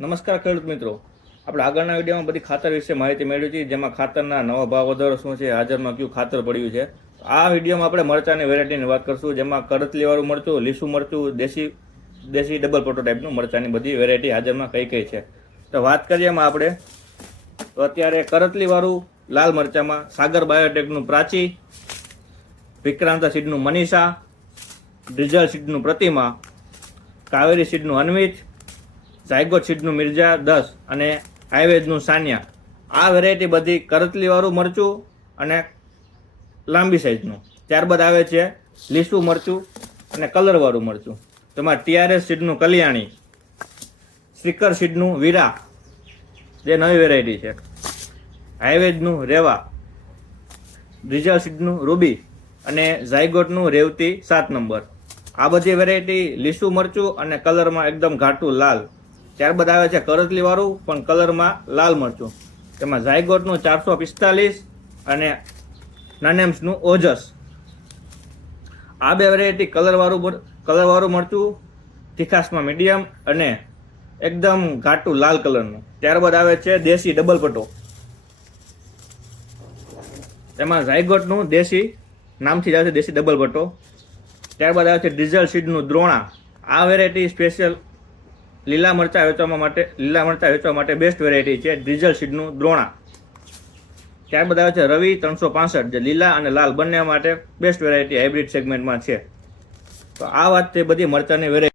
નમસ્કાર ખેડૂત મિત્રો, આપણે આગળના વિડીયોમાં બધી ખાતર વિશે માહિતી મેળવી હતી, જેમાં ખાતરના નવા ભાવ વધારો શું છે, હાજરમાં કયું ખાતર પડ્યું છે. આ વિડીયોમાં આપણે મરચાની વેરાયટીની વાત કરશું, જેમાં કરતલીવાળું મરચું, લીસું મરચું, દેશી ડબલ પટો ટાઈપનું મરચાની બધી વેરાયટી હાજરમાં કઈ કઈ છે. તો વાત કરીએ એમાં આપણે, તો અત્યારે કરતલીવાળું લાલ મરચામાં સાગર બાયોટેકનું પ્રાચી, વિક્રાંતા સીડનું મનીષા, ડીઝલ સીડનું પ્રતિમા, કાવેરી સીડનું અન્વિત, ઝાયગોટ સીડનું મિર્જા 10 અને હાઈવેજનું સાનિયા. આ વેરાયટી બધી કરતલીવાળું મરચું અને લાંબી સાઈઝનું. ત્યારબાદ આવે છે લીસું મરચું અને કલરવાળું મરચું. તેમાં TRS સીડનું કલ્યાણી, શ્રીકર સીડનું વીરા જે નવી વેરાયટી છે, હાઈવેજનું રેવા, ડીઝલ સીડનું રૂબી અને ઝાયગોટનું રેવતી 7 નંબર. આ બધી વેરાયટી લીસું મરચું અને કલરમાં એકદમ ઘાટું લાલ. ત્યારબાદ આવે છે કરતલીવાળું પણ કલરમાં લાલ મરચું. તેમાં ઝાયગોટનું 445 અને નાનેમ્સનું ઓજસ. આ બે વેરાયટી કલરવાળું મરચું તીખાસમાં મીડિયમ અને એકદમ ઘાટું લાલ કલરનું. ત્યારબાદ આવે છે દેશી ડબલ પટો. તેમાં ઝાયગોટનું દેશી નામથી જ આવે છે દેશી ડબલ પટો. ત્યારબાદ આવે છે ડીઝલ સીડનું દ્રોણા. આ વેરાયટી સ્પેશિયલ લીલા મરચાં વેચવા માટે બેસ્ટ વેરાયટી છે, ડીઝલ સીડનું દ્રોણા. ત્યારબાદ આવે છે રવિ 365, જે લીલા અને લાલ બંને માટે બેસ્ટ વેરાયટી હાઇબ્રિડ સેગમેન્ટમાં છે. તો આ વાત છે બધી મરચાંની વેરાયટી.